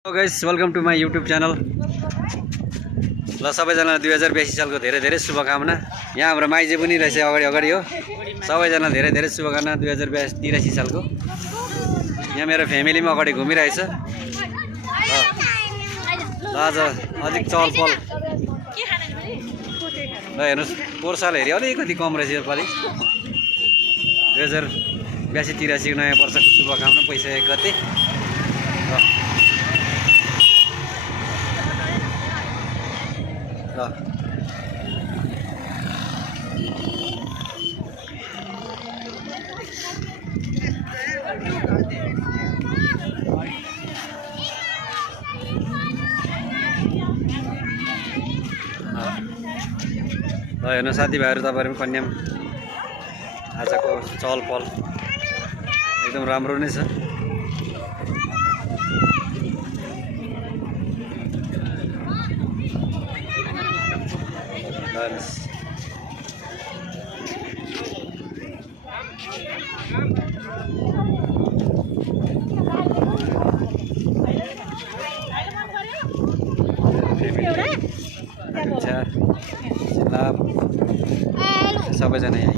Hello guys, welcome to my YouTube channel. ल सबैजना 2082 सालको धेरै धेरै शुभकामना। यहाँ हाम्रो माइजे पनि रहेछ अगाडि अगाडि हो। सबैजना धेरै धेरै शुभकामना 2083 सालको। यहाँ मेरो फ्यामिलीमा अगाडि घुमिरहेछ। ल आज अलिक चहलपहल। ल हेर्नुहोस्, पोहोर साल हेरी अलिकति कम रहेछ योपालि। 2082-83 नयाँ वर्षको शुभकामना। पैसा 1 गते। हेर्नु साथीभाइहरू, तपाईँहरू पनि कन्याम आजको चहलपहल एकदम राम्रो नै छ। सबैजना यही